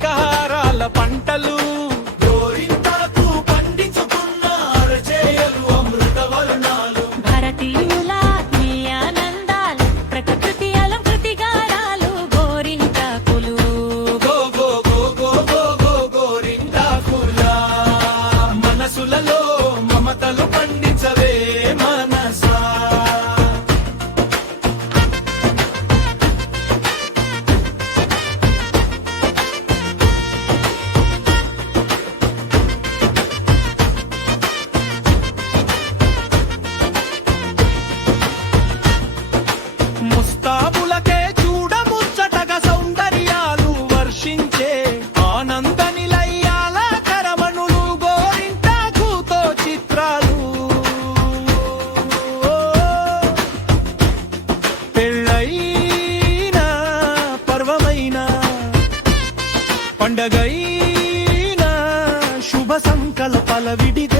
చిలకహారాల పంటలు గోరింటాకు పండించుకున్న అరచేయలు అమృత వర్ణాలు భారతీయుల ఈ ఆనందాలు ప్రకృతి అలంకృతి గారాలు గోరింటాకులు గో గో గో గో గో గో గోరింటాకుల మనసులలో మమతలు పండించవే మనసా ముస్తాబులకే చూడముచ్చటగా సౌందర్యాలు వర్షించే ఆనంద నిలయాల కరమణులు గోరింటాకుతో చిత్రాలు పెళ్ళైన పర్వమైన పండగైన శుభ సంకల్పాల విడిదే